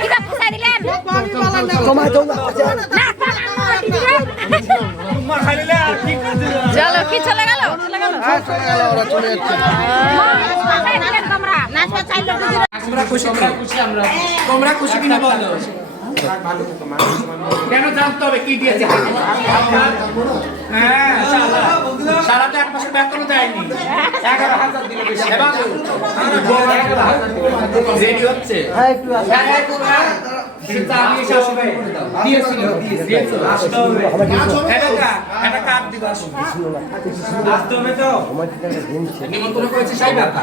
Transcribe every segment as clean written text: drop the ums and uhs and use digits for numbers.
কিটা ফসাই দিলেন কমাই দাও না মা খাইলে আর কি কাজে চলো কি চলে গেল চলে গেল ওরা চলে যাচ্ছে ফসাই দিলেন তোমরা নাচ চাইলো তোমরা খুশি কিনা বলো কেন জানতে হবে কি দিয়েছে হ্যাঁ সারাটা এক মাসের বেতন দেয়নি 11,000 দিলে বেশি রেডি হচ্ছে হ্যাঁ একটু সেটা আমি এসে আসবে দিয়েছিল আসতে হবে এটা কার্ড দিব আসবে আসতে হবে তো নিমন্ত্রণ করেছে সাই বাবা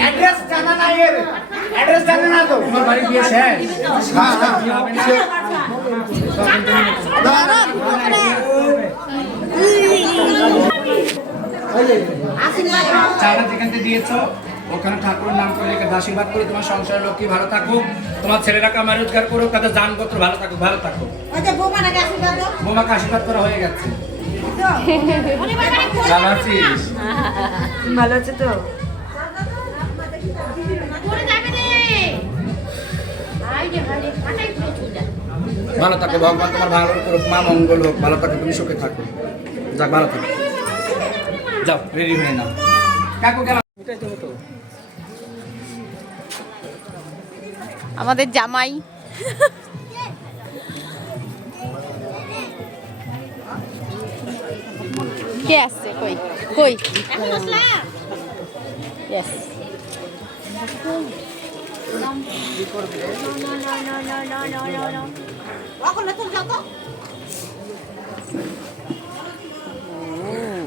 অ্যাড্রেস জানা না এর অ্যাড্রেস জানা না তো তোমার বাড়ি বিয়ে শেষ চারা যেখানে দিয়েছো ওখানে ঠাকুরের নাম করে রেখে আশীর্বাদ করে তোমার সংসারের লোক কি ভালো থাকুক, তোমার ছেলেরা কামাই রোজগার করুক, তাদের জানপত্র ভালো থাকুক, ভালো থাকুক। বোমাকে আশীর্বাদ করা হয়ে গেছে। ভালো আছিস? ভালো আছে তো ভালো থাকো, ভগবান তোমার ভালো করুক, মা মঙ্গল হোক, ভালো থাকো, তুমি সুখে থাকো। যাক ভালো থাকো, যাও রেডি হয়ে নাও। কাকু গেলাম। আমাদের জামাই কে আসছে কই কই ইয়েস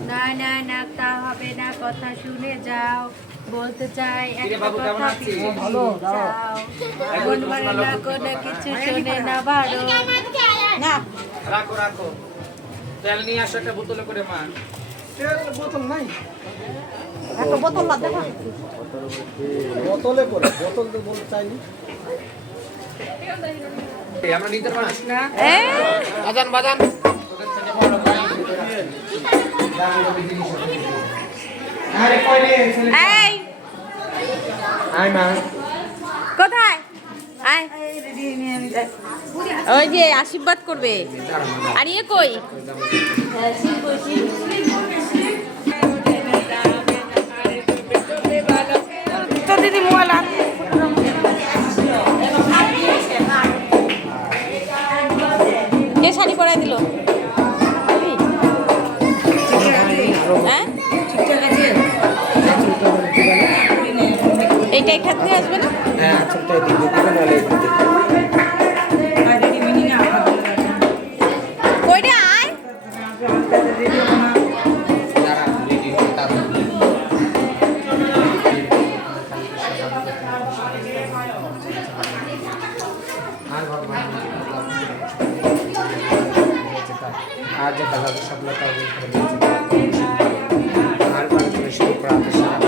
না না না তা হবে না, কথা শুনে যাও, বলতে চাই একটা কথা ভালো যাও, মন মানে না কোনো কিছু শুনে না ভালো না। রাখো রাখো, তেল নিয়ে আসো একটা বোতলে করে। মা তেল বোতল নাই, একটা বোতল না দেখা বোতলে করে বোতল তো বলতে চাইনি আমরা নিতে পারছ না। বাজান বাজান আরে কইলে এই আয় মা কোথায় আয়, ওই যে আশীর্বাদ করবে। আর ইয়ে কই তো দিদি মোবাইল কে শাড়ি পরাই দিল? হ্যাঁ এইটাই খাতে আসবে না? হ্যাঁ ছোটটা দিদি দিবে নালে কইটা আয় आज जब सफलता और शुरू प्राप्त